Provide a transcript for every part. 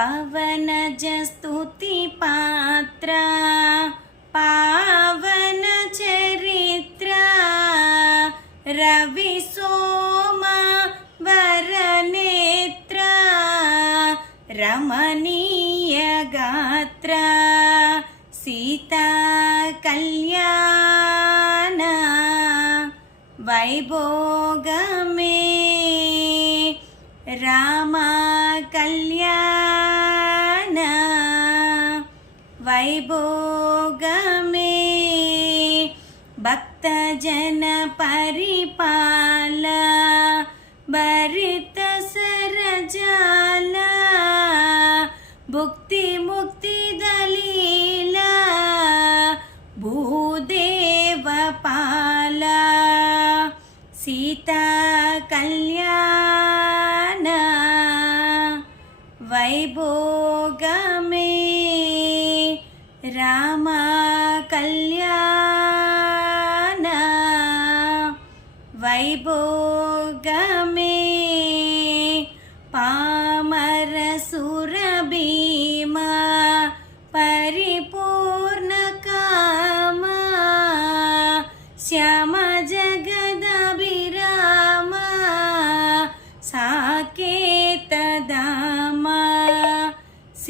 పవనజ స్తుతి పాత్ర పావన చరిత్ర రవి సోమ వరనేత్ర రమణీయ గాత్ర సీతా కళ్యాణ వైభోగమే రామ వైభోగమే. భక్తజన పరిపాల భరిత సరజాల భుక్తి ముక్తి దళీల భూదేవ పాల సీతా కళ్యాణ వైభోగమే రామ కళ్యాణ వైభోగమే పామర సురభీమా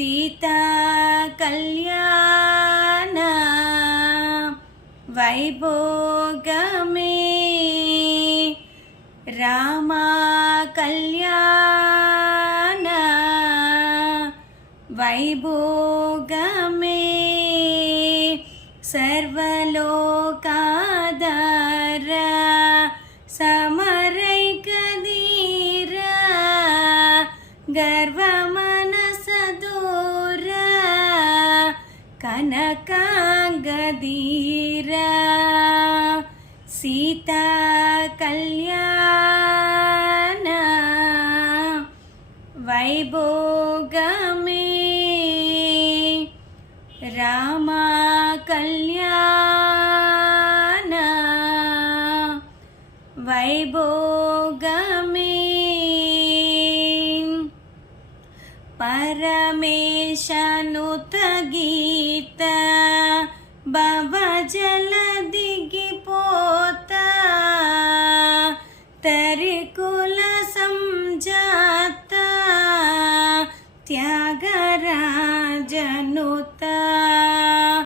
సీతా కళ్యాణ వైభోగమే. రామా కళ్యాణ వైభోగమే. సర్వలోకాదార సమ కనకాంగదీరా సీతా కళ్యాణ వైభోగమే రామా కళ్యాణ వైభోగమే పరమేశనుత గీత 爸爸家。